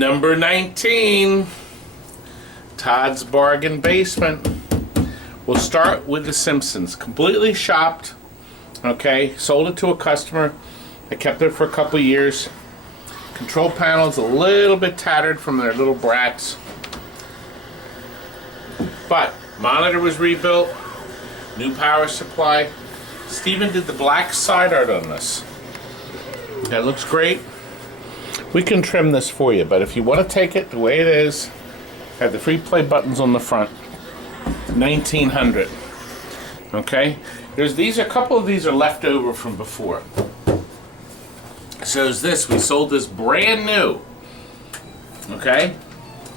Number 19, Todd's Bargain Basement. We'll start with the Simpsons. Completely shopped, okay, sold it to a customer. I kept it for a couple years. Control panel's a little bit tattered from their little brats. But monitor was rebuilt, new power supply. Steven did the black side art on this. That looks great. We can trim this for you, but if you want to take it the way it is, have the free play buttons on the front. 1900. Okay? A couple of these are left over from before. So is this. We sold this brand new. Okay?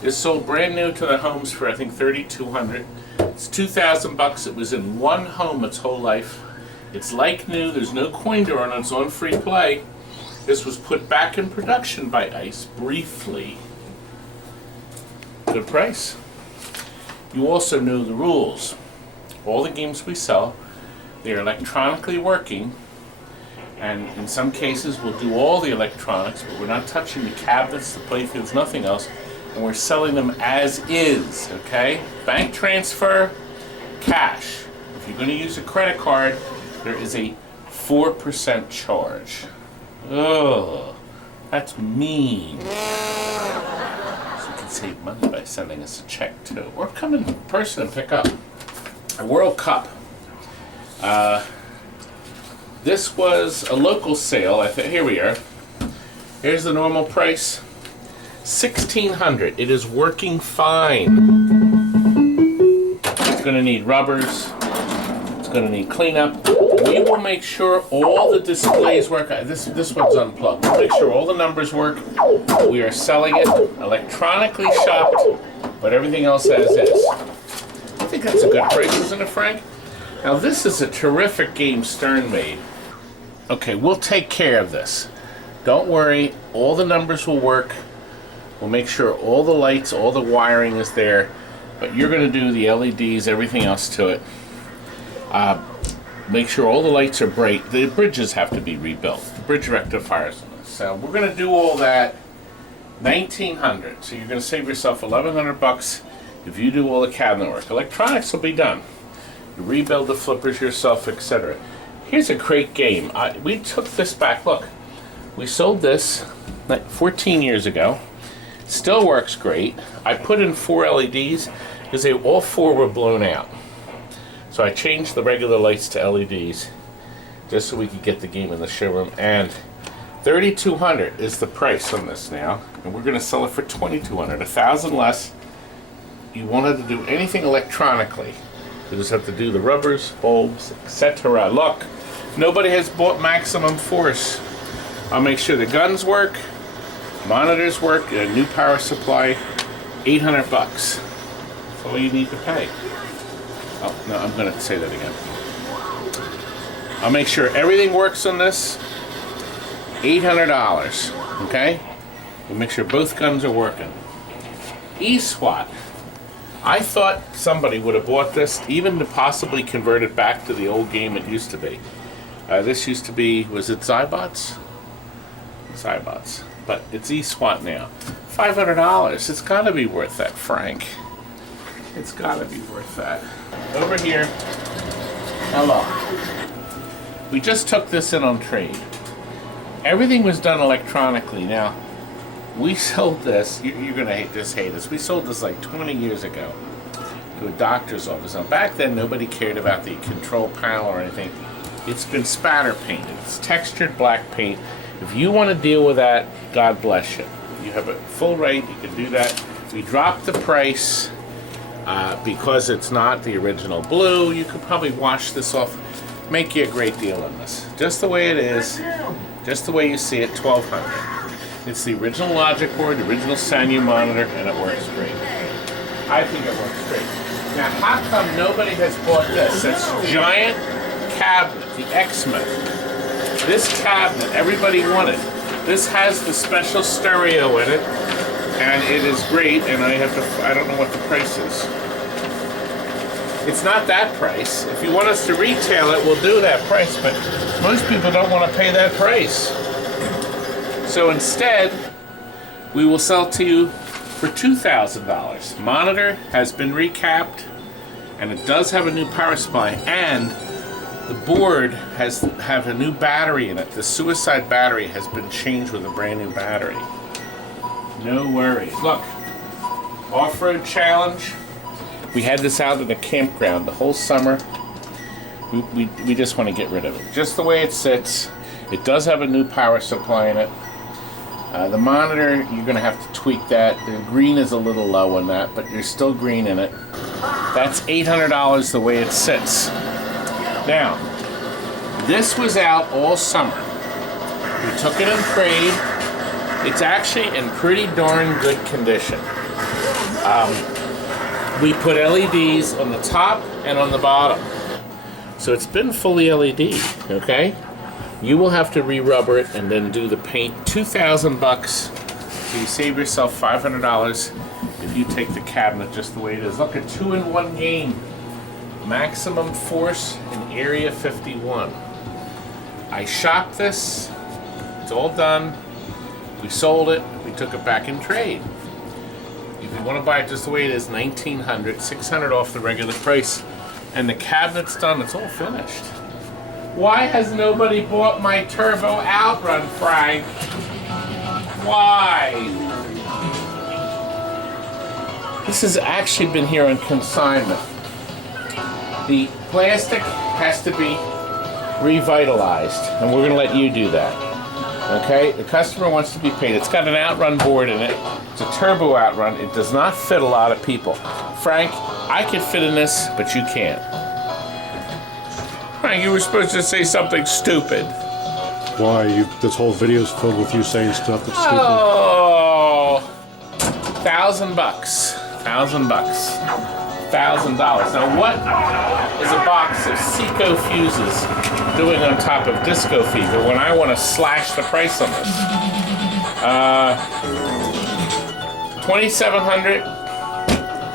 This sold brand new to the homes for I think $3,200. It's $2,000. It was in one home its whole life. It's like new. There's no coin door on it. It's on free play. This was put back in production by ICE briefly. Good price. You also know the rules. All the games we sell, they are electronically working, and in some cases we'll do all the electronics, but we're not touching the cabinets, the playfields, nothing else, and we're selling them as is, okay? Bank transfer, cash. If you're going to use a credit card, there is a 4% charge. Ugh, that's mean. So you can save money by sending us a check too, or come in person and pick up. A World Cup. This was a local sale. Here we are. Here's the normal price. $1,600. It is working fine. It's going to need rubbers. It's going to need cleanup. We will make sure all the displays work. This one's unplugged. We'll make sure all the numbers work. We are selling it electronically shopped, but everything else as is. I think that's a good price, isn't it, Frank? Now this is a terrific game Stern made. Okay, we'll take care of this. Don't worry, all the numbers will work. We'll make sure all the lights, all the wiring is there, but you're going to do the LEDs, everything else to it. Make sure all the lights are bright. The bridges have to be rebuilt. The bridge rectifiers on this. So we're going to do all that. $1,900. So you're going to save yourself $1,100 if you do all the cabinet work. Electronics will be done. You rebuild the flippers yourself, etc. Here's a great game. We took this back. Look, we sold this like 14 years ago. Still works great. I put in 4 LEDs because all 4 were blown out. So I changed the regular lights to LEDs just so we could get the game in the showroom. And $3,200 is the price on this now, and we're going to sell it for $2,200, $1,000 less. You won't have to do anything electronically. You just have to do the rubbers, bulbs, etc. Look, nobody has bought Maximum Force. I'll make sure the guns work, monitors work, and a new power supply. $800. That's all you need to pay. Oh, no, I'm going to say that again. I'll make sure everything works on this. $800, okay? We'll make sure both guns are working. ESWAT. I thought somebody would have bought this, even to possibly convert it back to the old game it used to be. This used to be, was it Zybots? Zybots. But it's ESWAT now. $500. It's got to be worth that, Frank. It's got to be worth that. Over here. Hello. We just took this in on trade. Everything was done electronically. Now, we sold this. You're going to hate this. We sold this like 20 years ago to a doctor's office. Now, back then, nobody cared about the control panel or anything. It's been spatter painted. It's textured black paint. If you want to deal with that, God bless you. You have a full right. You can do that. We dropped the price. Because it's not the original blue, you could probably wash this off, make you a great deal on this. Just the way it is, just the way you see it, $1,200. It's the original logic board, the original Sanyo monitor, and it works great. I think it works great. Now, how come nobody has bought this? It's giant cabinet, the Xmen. This cabinet, everybody wanted. This has the special stereo in it. And it is great, and I don't know what the price is. It's not that price. If you want us to retail it, we'll do that price, but most people don't want to pay that price. So instead, we will sell to you for $2,000. Monitor has been recapped, and it does have a new power supply, and the board have a new battery in it. The suicide battery has been changed with a brand new battery. No worries. Look, off-road challenge. We had this out in the campground the whole summer. We just want to get rid of it. Just the way it sits. It does have a new power supply in it. The monitor, you're going to have to tweak that. The green is a little low on that, but there's still green in it. That's $800 the way it sits. Now, this was out all summer. We took it in trade. It's actually in pretty darn good condition. We put LEDs on the top and on the bottom. So it's been fully LED, okay? You will have to re-rubber it and then do the paint. $2,000. So you save yourself $500 if you take the cabinet just the way it is. Look, a 2-in-1 game. Maximum force in Area 51. I shopped this. It's all done. We sold it. We took it back in trade. If you want to buy it just the way it is, $1,900, $600 off the regular price. And the cabinet's done. It's all finished. Why has nobody bought my Turbo Outrun, Frank? Why? This has actually been here on consignment. The plastic has to be revitalized, and we're going to let you do that. Okay? The customer wants to be paid. It's got an Outrun board in it. It's a Turbo Outrun. It does not fit a lot of people. Frank, I could fit in this, but you can't. Frank, you were supposed to say something stupid. Why? This whole video's filled with you saying stuff that's stupid. Oh, $1,000. $1,000. $1,000. Now, what is a box of Seco fuses doing on top of Disco Fever when I want to slash the price on this? $2,700,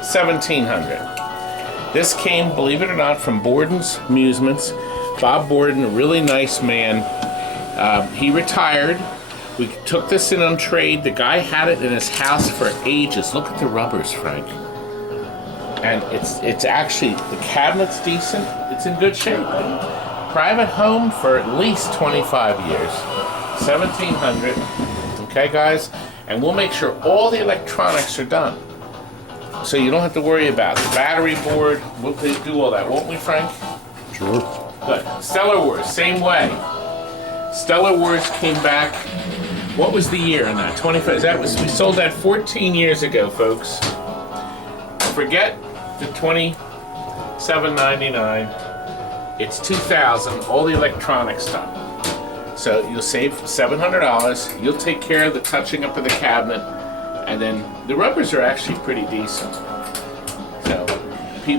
$1,700. This came, believe it or not, from Borden's Amusements. Bob Borden, a really nice man. He retired. We took this in on trade. The guy had it in his house for ages. Look at the rubbers, Frank. And it's actually, the cabinet's decent. It's in good shape. Private home for at least 25 years. $1,700. Okay, guys? And we'll make sure all the electronics are done. So you don't have to worry about the battery board. We'll do all that, won't we, Frank? Sure. Good. Stellar Wars, same way. Stellar Wars came back. What was the year on that? 25. We sold that 14 years ago, folks. Forget the $27.99. It's $2,000. All the electronics done. So you'll save $700. You'll take care of the touching up of the cabinet. And then the rubbers are actually pretty decent. So,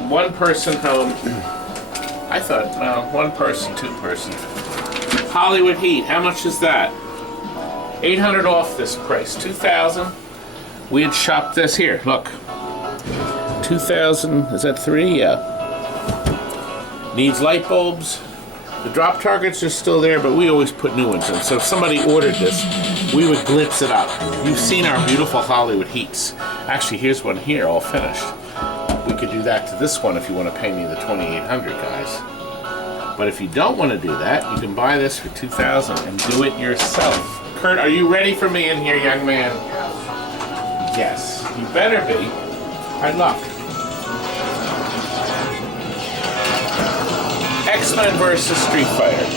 one person home. I thought, well, one person, two person. Hollywood Heat, how much is that? $800 off this price. $2,000. We had shopped this here. Look, $2,000. Is that 3? Yeah. Needs light bulbs. The drop targets are still there, but we always put new ones in. So if somebody ordered this, we would glitz it up. You've seen our beautiful Hollywood Heats. Actually, here's one here, all finished. We could do that to this one if you want to pay me the $2,800, guys. But if you don't want to do that, you can buy this for $2,000 and do it yourself. Kurt, are you ready for me in here, young man? Yes. You better be. Hard luck. Xmen versus Street Fighter.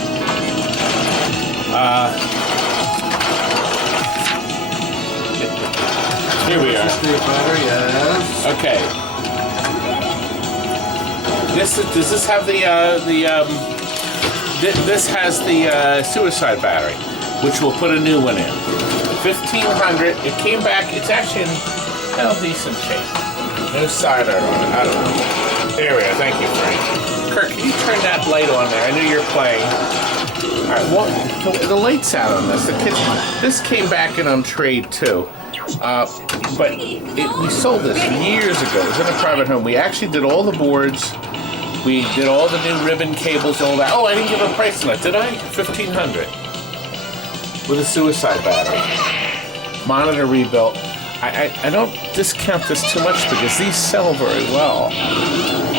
Here we are. Street Fighter, yes. Okay. Does this have this has the suicide battery, which we'll put a new one in. 1,500. It came back. It's actually in decent shape. No side art on it. I don't know. There we are. Thank you, Frank. Kirk, can you turn that light on there? I knew you were playing. All right, well, the light's out on this. This came back in on trade too, but we sold this years ago. It was in a private home. We actually did all the boards. We did all the new ribbon cables, all that. Oh, I didn't give a price on it, did I? $1,500 with a suicide battery. monitor rebuilt. I don't discount this too much because these sell very well,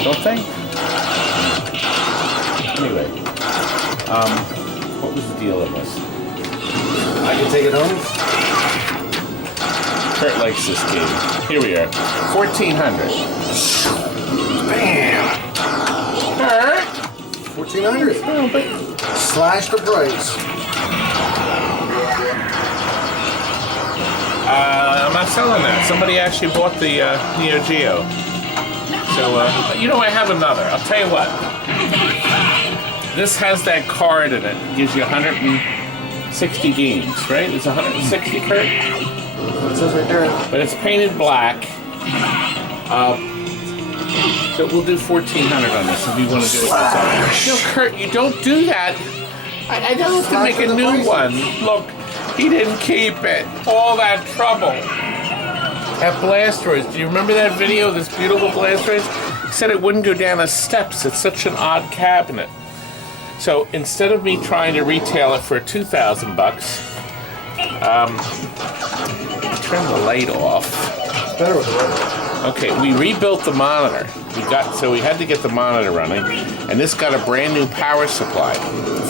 don't they? Anyway, what was the deal in this? I can take it home. Kurt likes this game. Here we are, 1,400. Bam! Kurt, 1,400. oh, but Slash the price. I'm not selling that. Somebody actually bought the Neo Geo. So, you know, I have another. I'll tell you what. This has that card in it. It gives you 160 games, right? It's 160, Kurt? It says right there. But it's painted black. So we'll do 1,400 on this if you want to do it. No, Kurt, you don't do that. I don't have to make a new one. Look, he didn't keep it. All that trouble. At BLASTEROIDS, do you remember that video of this beautiful BLASTEROIDS? He said it wouldn't go down the steps. It's such an odd cabinet. So instead of me trying to retail it for $2,000, turn the light off. It's better with the light. Okay, we rebuilt the monitor. We had to get the monitor running, and this got a brand new power supply.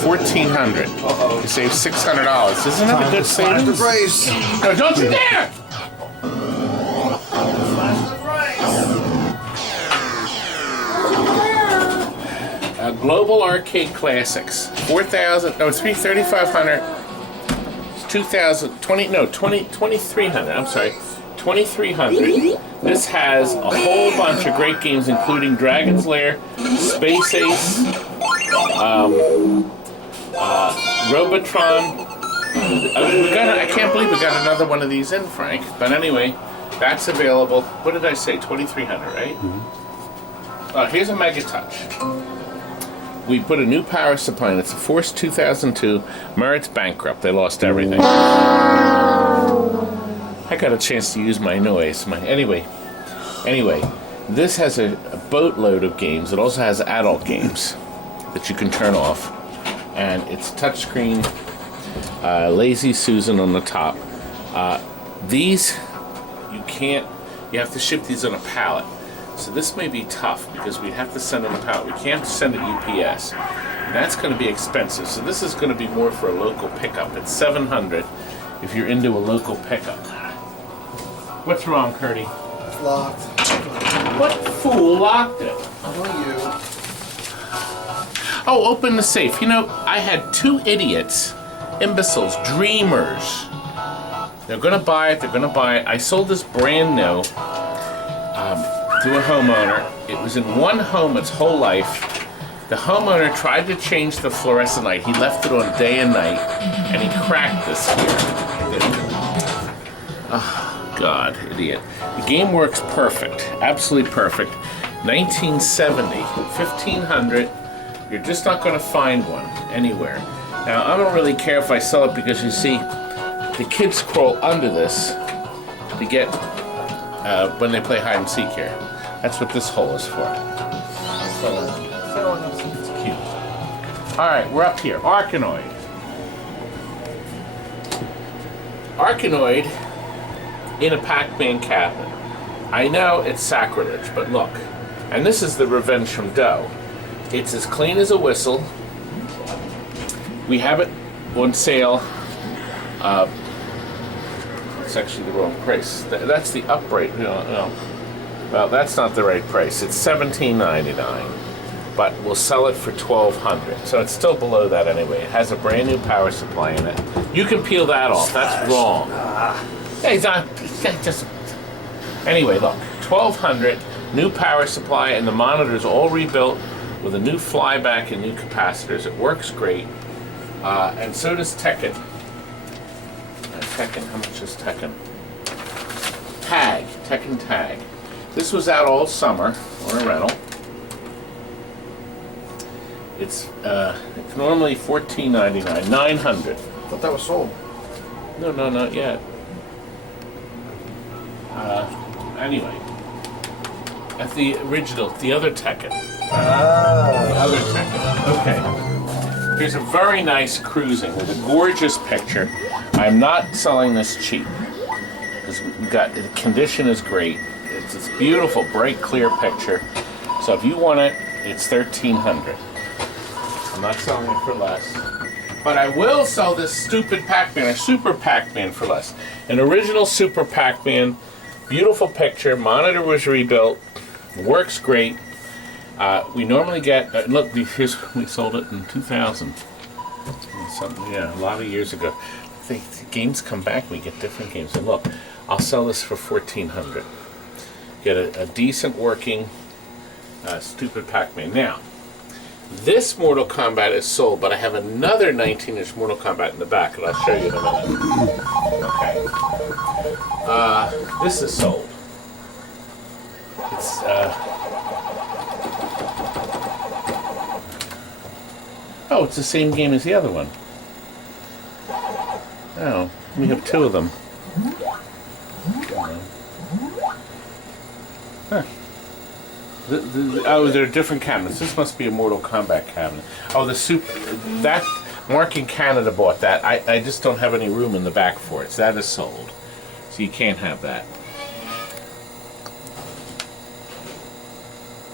1,400. Uh-oh. You save $600. Isn't that a good Slash the savings? price. No, don't you dare! Slash the price. Global Arcade Classics. 4,000. No, 3,500. 2,000. 2,300. I'm sorry. 2,300. This has a whole bunch of great games, including Dragon's Lair, Space Ace, Robotron. I can't believe we got another one of these in, Frank. But anyway, that's available. What did I say? 2,300, right? Mm-hmm. Here's a MEGATOUCH. We put a new power supply in. It's a Force 2002. Merit's bankrupt. They lost everything. I got a chance to use my noise. Anyway, this has a boatload of games. It also has adult games that you can turn off, and it's touchscreen. Lazy Susan on the top. These you have to ship these on a pallet. So this may be tough because we'd have to send on a pallet. We can't send it UPS. And that's going to be expensive. So this is going to be more for a local pickup. It's $700 if you're into a local pickup. What's wrong, Curdy? It's locked. What fool locked it? Not you. Oh, open the safe. You know, I had two idiots, imbeciles, dreamers. They're gonna buy it. I sold this brand new to a homeowner. It was in one home its whole life. The homeowner tried to change the fluorescent light. He left it on day and night, and he cracked this here. Oh, God, idiot. The game works perfect, absolutely perfect. 1970, 1,500. You're just not going to find one anywhere. Now, I don't really care if I sell it because you see, the kids crawl under this to get when they play hide and seek here. That's what this hole is for. So it's cute. All right, we're up here. ARKANOID. ARKANOID in a Pac-Man cabinet. I know it's sacrilege, but look. And this is the Revenge from Doe. It's as clean as a whistle. We have it on sale. It's actually the wrong price. That's the upright. No. Well, that's not the right price. It's $17.99, but we'll sell it for $1,200. So it's still below that anyway. It has a brand new power supply in it. You can peel that off. That's wrong. Yeah, he's not. Just anyway. Look, $1,200, new power supply, and the monitor's all rebuilt with a new flyback and new capacitors. It works great, and so does TEKKEN. TEKKEN, how much is TEKKEN? TEKKEN Tag. This was out all summer on a rental. It's normally $14.99, $900. I thought that was sold. No, not yet. Anyway, at the original, the other TEKKEN. The other TEKKEN. Okay. Here's a very nice cruising with a gorgeous picture. I'm not selling this cheap. is we got the condition is great. It's this beautiful, bright, clear picture. So if you want it, it's $1,300. I'm not selling it for less. But I will sell this stupid Pac-Man, a Super Pac-Man, for less. An original Super Pac-Man, beautiful picture. Monitor was rebuilt, works great. We normally get look. We sold it in 2000. Something, yeah, a lot of years ago. The games come back. We get different games. And look, I'll sell this for $1,400. Get a decent working stupid Pac-Man. Now, this Mortal Kombat is sold, but I have another 19-inch Mortal Kombat in the back, and I'll show you in a minute. Okay. This is sold. It's oh, it's the same game as the other one. Oh, we have two of them. Huh. Oh, they're different cabinets. This must be a Mortal Kombat cabinet. Oh, that Mark in Canada bought that. I just don't have any room in the back for it. So that is sold. So you can't have that.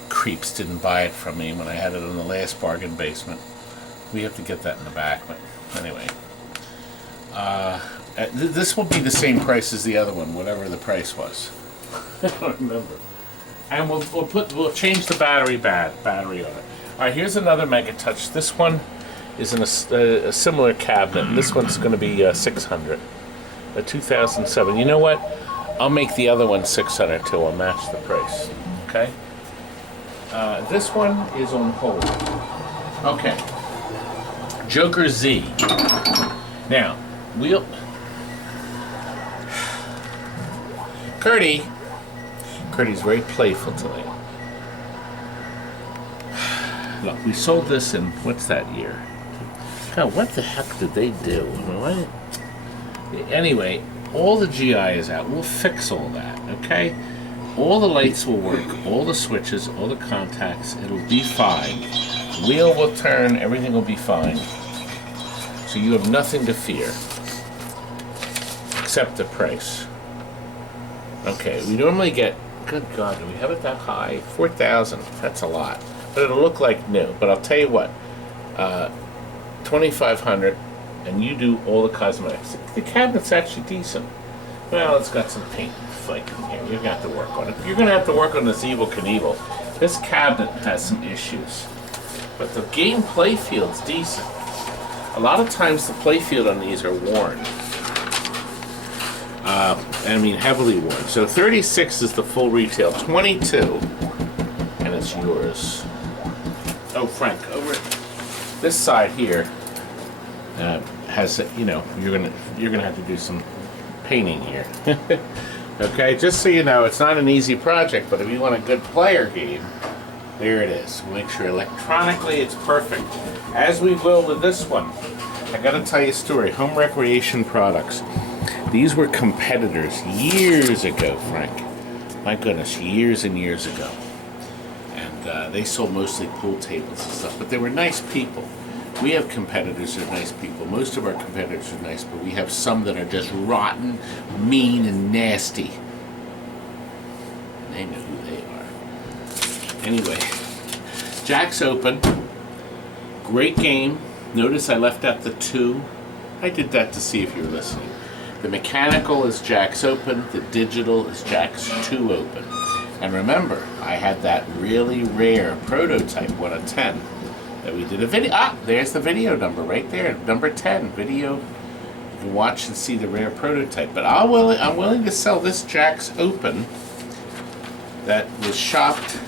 Creeps didn't buy it from me when I had it in the last bargain basement. We have to get that in the back, but anyway. This will be the same price as the other one, whatever the price was. I don't remember. And we'll change the battery on it. All right, here's another MEGATOUCH. This one is in a similar cabinet. And this one's going to be $600. A 2007. You know what? I'll make the other one $600 too. I'll match the price. Okay. This one is on hold. Okay. Joker Z. Now, Curdy's very playful today. Look, we sold this in, what's that year? God, what the heck did they do? Anyway, all the GI is out. We'll fix all that, okay? All the lights will work, all the switches, all the contacts. It'll be fine. Wheel will turn, everything will be fine. So you have nothing to fear. Except the price. Okay, we normally get, good God, do we have it that high? 4,000, that's a lot. But it'll look like new. But I'll tell you what, 2,500, and you do all the cosmetics. The cabinet's actually decent. Well, it's got some paint flaking here. You're gonna have to work on it. You're gonna have to work on this Evel Knievel. This cabinet has some issues. But the game play field's decent. A lot of times the play field on these are worn. I mean heavily worn. So 36 is the full retail, 22, and it's yours. Oh, Frank, over this side here has, you know, you're gonna have to do some painting here. Okay, just so you know, it's not an easy project, but if you want a good player game, there it is. Make sure electronically it's perfect, as we will with this one. I gotta tell you a story. Home Recreation Products. These were competitors years ago, Frank. My goodness, years and years ago. And they sold mostly pool tables and stuff, but they were nice people. We have competitors that are nice people. Most of our competitors are nice, but we have some that are just rotten, mean, and nasty. They know who they are. Anyway, Jack's Open. Great game. Notice I left out the 2. I did that to see if you were listening. The mechanical is Jack's Open. The digital is Jack's 2 Open. And remember, I had that really rare prototype, 1 of 10, that we did a video. Ah, there's the video number right there, number 10 video. You can watch and see the rare prototype. But I'm willing to sell this Jack's Open that was shopped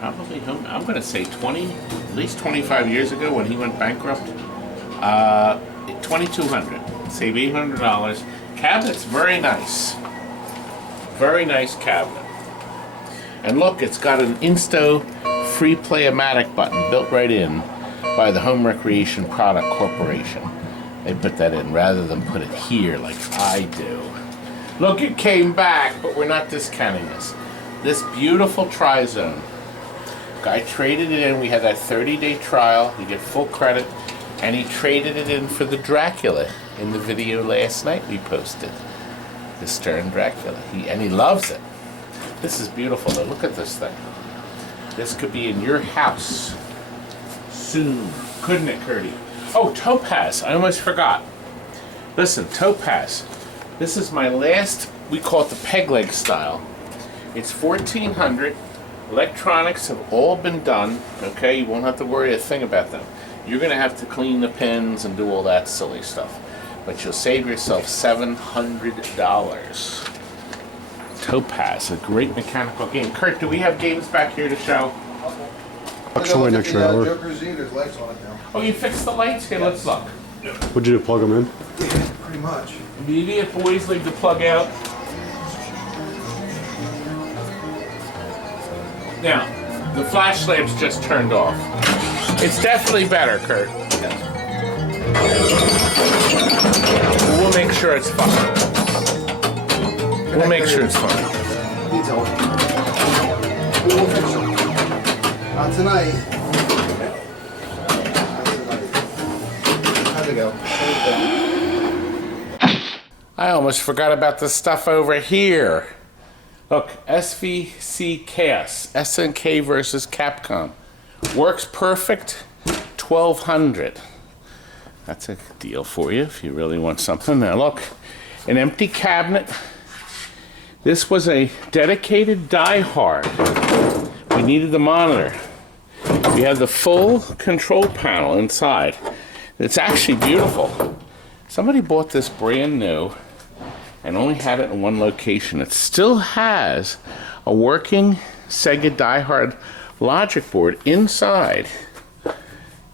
probably, I'm going to say at least 25 years ago when he went bankrupt. $2,200. Save $800. Cabinet's very nice. Very nice cabinet. And look, it's got an Insto Free Play-O-Matic button built right in by the Home Recreation Product Corporation. They put that in rather than put it here like I do. Look, it came back, but we're not discounting this. This beautiful Tri-Zone. Guy traded it in. We had that 30-day trial. You get full credit. And he traded it in for the Dracula in the video last night we posted. the Stern Dracula. He loves it. This is beautiful though. Look at this thing. This could be in your house soon, couldn't it, Curdy? Oh, Topaz. I almost forgot. Listen, Topaz. This is my last, we call it the peg leg style. It's 1400. Electronics have all been done. Okay, you won't have to worry a thing about them. You're going to have to clean the pins and do all that silly stuff. But you'll save yourself $700. Topaz, a great mechanical game. Kurt, do we have games back here to show? Show next hour. Joker's Z, there's lights on it now. Oh, you fixed the lights? Here, let's look. What'd you do, plug them in? Yeah, pretty much. Immediate boys leave the plug out. Now, the flash lamp's just turned off. It's definitely better, Kurt. We'll make sure it's fine. We'll make sure it's fine. Detail. We will fix it. Not tonight. How'd it go? I almost forgot about the stuff over here. Look, SVC Chaos, SNK versus Capcom. Works perfect, 1200. That's a deal for you if you really want something. Now look, an empty cabinet. This was a dedicated die-hard. We needed the monitor. We have the full control panel inside. It's actually beautiful. Somebody bought this brand new and only had it in one location. It still has a working Sega die-hard logic board inside,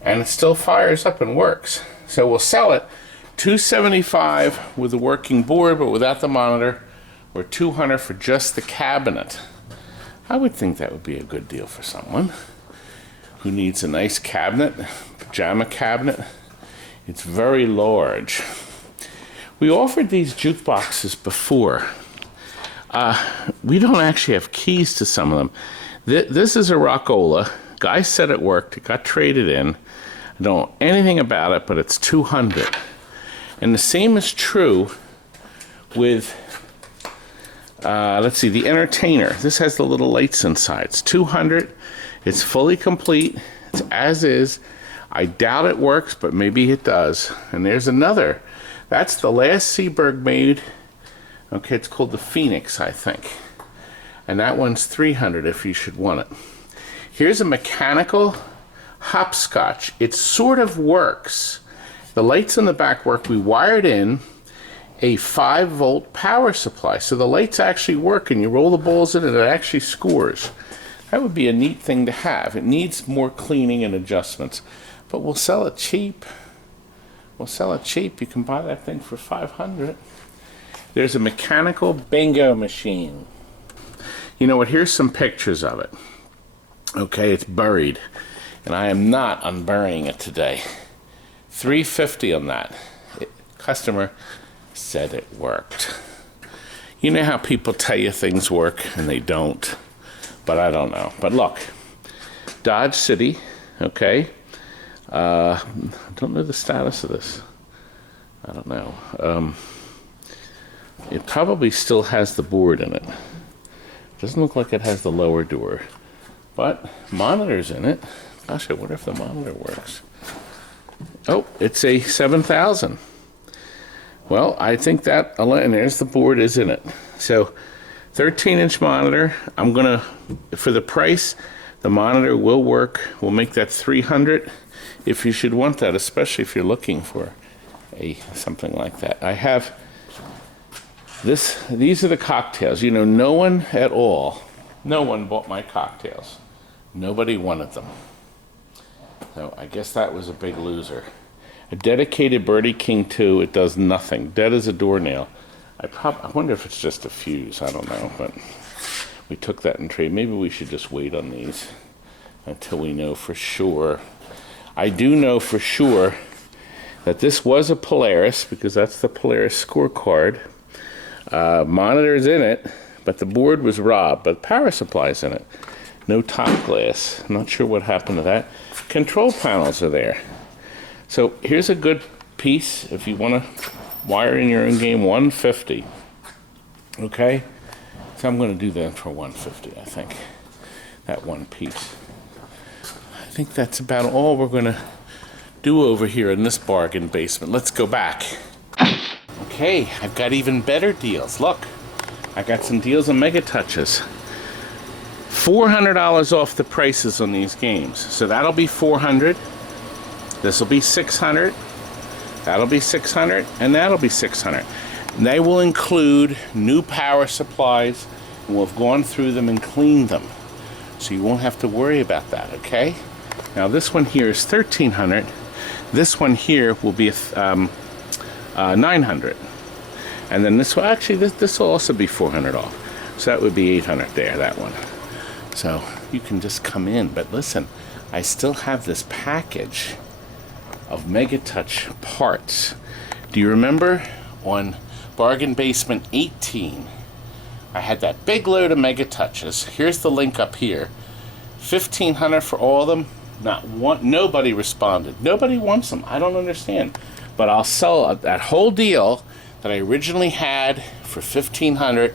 and it still fires up and works. So we'll sell it $275 with the working board, but without the monitor, or $200 for just the cabinet. I would think that would be a good deal for someone who needs a nice cabinet, pajama cabinet. It's very large. We offered these jukeboxes before. We don't actually have keys to some of them. This is a Rockola. Guy said it worked. It got traded in. I don't know anything about it, but it's $200. And the same is true with, let's see, the Entertainer. This has the little lights inside. It's $200. It's fully complete. It's as is. I doubt it works, but maybe it does. And there's another. That's the last Seaberg made. Okay, it's called the Phoenix, I think. And that one's $300 if you should want it. Here's a mechanical hopscotch. It sort of works. The lights in the back work. We wired in a 5-volt power supply. So the lights actually work, and you roll the balls in and it actually scores. That would be a neat thing to have. It needs more cleaning and adjustments. But we'll sell it cheap. We'll sell it cheap. You can buy that thing for $500. There's a mechanical bingo machine. You know what? Here's some pictures of it. Okay, it's buried. And I am not unburying it today. $350 on that. Customer said it worked. You know how people tell you things work and they don't? But I don't know. But look, Dodge City, okay? I don't know the status of this. I don't know. It probably still has the board in it. Doesn't look like it has the lower door. But monitor's in it. Gosh, I wonder if the monitor works. Oh, it's a 7000. Well, I think that, and there's the board is in it. So 13-inch monitor. I'm gonna, for the price, the monitor will work. We'll make that $300 if you should want that, especially if you're looking for something like that. I have this. These are the cocktails. You know, no one bought my cocktails. Nobody wanted them. So I guess that was a big loser. A dedicated Birdie King 2. It does nothing. Dead as a doornail. I wonder if it's just a fuse. I don't know, but we took that in trade. Maybe we should just wait on these until we know for sure. I do know for sure that this was a Polaris, because that's the Polaris scorecard. Monitor's in it, but the board was robbed, but power supply's in it. No top glass. I'm not sure what happened to that. Control panels are there. So here's a good piece if you want to wire in your own game. $150. Okay, so I'm going to do that for 150. I think that one piece. I think that's about all we're going to do over here in this bargain basement. Let's go back. Okay, I've got even better deals. Look, I got some deals on MEGATOUCHs. $400 off the prices on these games. So that'll be $400. This will be $600. That'll be $600, and that'll be $600. And they will include new power supplies, and we'll have gone through them and cleaned them. So you won't have to worry about that, okay? Now this one here is $1,300. This one here will be $900. And then this will, actually, this will also be $400 off. So that would be $800 there, that one. So you can just come in. But listen, I still have this package of MEGATOUCH parts. Do you remember on Bargain Basement 18, I had that big load of MEGATOUCHs. Here's the link up here. $1,500 for all of them. Not one, nobody responded. Nobody wants them. I don't understand. But I'll sell that whole deal that I originally had for $1,500,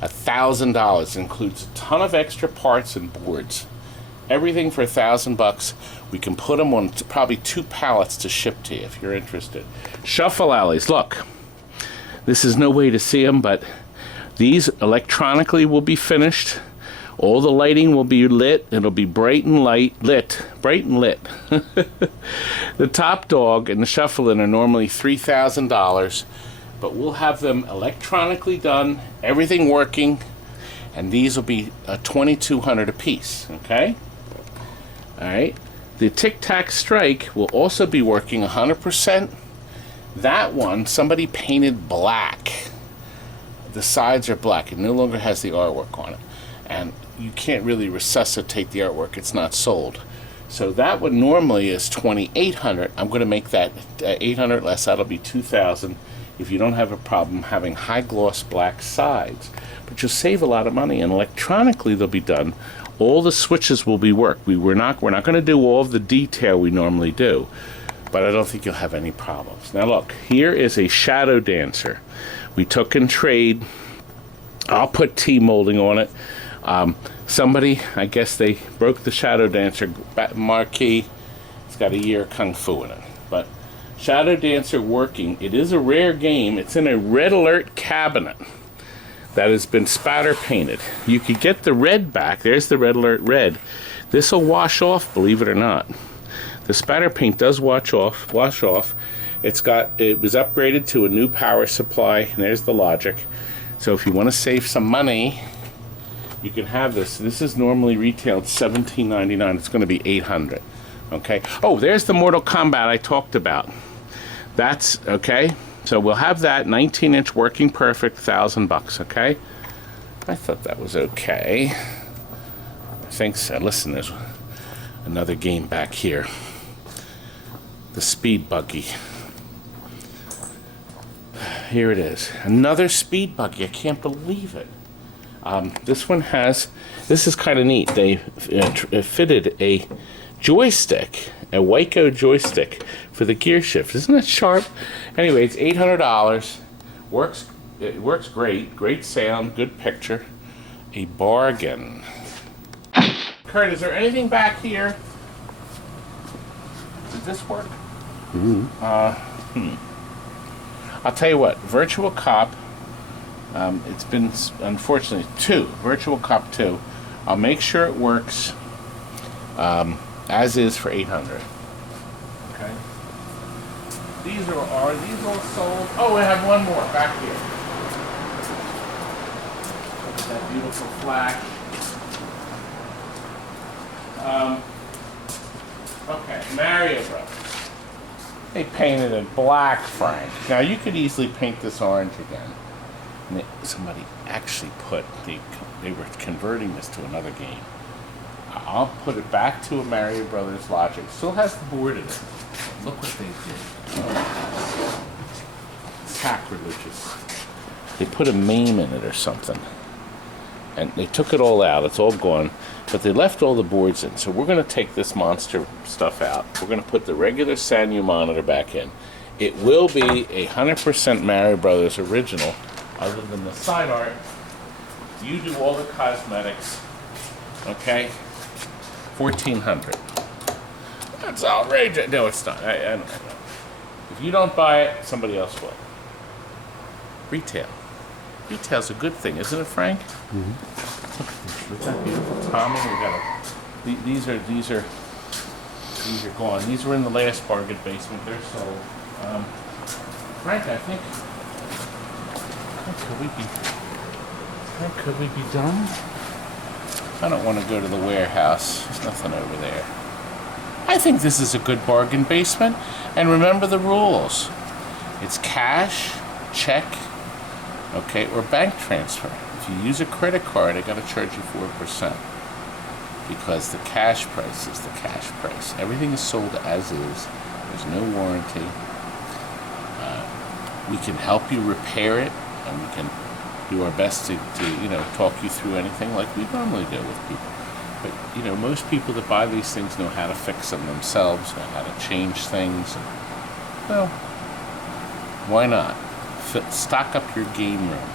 $1,000. Includes a ton of extra parts and boards. Everything for $1,000. We can put them on probably 2 pallets to ship to you if you're interested. Shuffle alleys. Look, this is no way to see them, but these electronically will be finished. All the lighting will be lit. It'll be bright and lit. The top dog and the shuffle-in are normally $3,000, but we'll have them electronically done, everything working, and these will be $2,200 a piece. Okay. All right. The Tic Tac Strike will also be working 100%. That one, somebody painted black. The sides are black. It no longer has the artwork on it. And you can't really resuscitate the artwork. It's not sold. So that one normally is $2,800. I'm going to make that $800 less. That'll be $2,000 if you don't have a problem having high gloss black sides. But you'll save a lot of money, and electronically they'll be done. All the switches will be worked. We're not going to do all of the detail we normally do, but I don't think you'll have any problems. Now look, here is a Shadow Dancer. We took in trade. I'll put T-molding on it. Somebody, I guess they broke the Shadow Dancer marquee. It's got a year of Kung Fu in it. But Shadow Dancer working. It is a rare game. It's in a red alert cabinet that has been spatter painted. You could get the red back. There's the red alert red. This will wash off, believe it or not. The spatter paint does wash off. It was upgraded to a new power supply, and there's the logic. So if you want to save some money, you can have this. This is normally retailed $17.99. It's going to be $800. Okay. Oh, there's the Mortal Kombat I talked about. That's okay. So we'll have that 19-inch working perfect, $1,000. Okay. I thought that was okay. I think so. Listen, there's another game back here. The Speed Buggy. Here it is. Another Speed Buggy. I can't believe it. This one has, this is kind of neat. They fitted a joystick, a Waco joystick for the gear shift. Isn't that sharp? Anyway, it's $800. It works great. Great sound, good picture. A bargain. Kurt, is there anything back here? Does this work? I'll tell you what, Virtual Cop. It's been, unfortunately, 2. Virtual Cop 2. I'll make sure it works as is for $800. Okay. These are these all sold? Oh, I have one more back here. Look at that beautiful flash. Okay, Mario Bros. They painted it black, Frank. Now you could easily paint this orange again. And somebody actually they were converting this to another game. I'll put it back to a Mario Brothers logic. Still has the board in it. Look what they did. Oh. Sacrilegious. They put a MAME in it or something. And they took it all out. It's all gone. But they left all the boards in. So we're going to take this monster stuff out. We're going to put the regular Sanyo monitor back in. It will be a 100% Mario Brothers original other than the side art. You do all the cosmetics, okay? $1,400. That's outrageous. No, it's not. I don't know. If you don't buy it, somebody else will. Retail. Retail's a good thing, isn't it, Frank? Mm-hmm. Look at that beautiful Tommy. We got a. These are gone. These were in the last bargain basement. They're sold. Frank, I think. Could we be done? I don't want to go to the warehouse. There's nothing over there. I think this is a good bargain basement. And remember the rules. It's cash, check, okay, or bank transfer. If you use a credit card, I gotta charge you 4%. Because the cash price is the cash price. Everything is sold as is. There's no warranty. We can help you repair it, and we can do our best to talk you through anything like we normally do with people. But most people that buy these things know how to fix them themselves, know how to change things. Well, why not? Stock up your game room.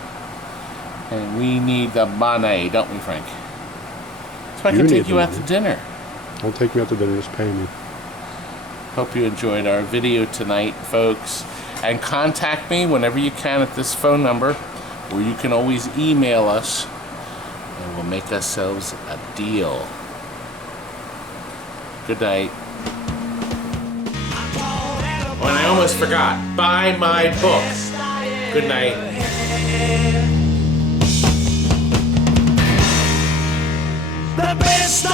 And we need the money, don't we, Frank? So I can take you out to dinner. Don't take me out to dinner, just pay me. Hope you enjoyed our video tonight, folks. And contact me whenever you can at this phone number, or you can always email us, and we'll make ourselves a deal. Good night. Oh, and I almost forgot. Buy my book. Good night. The best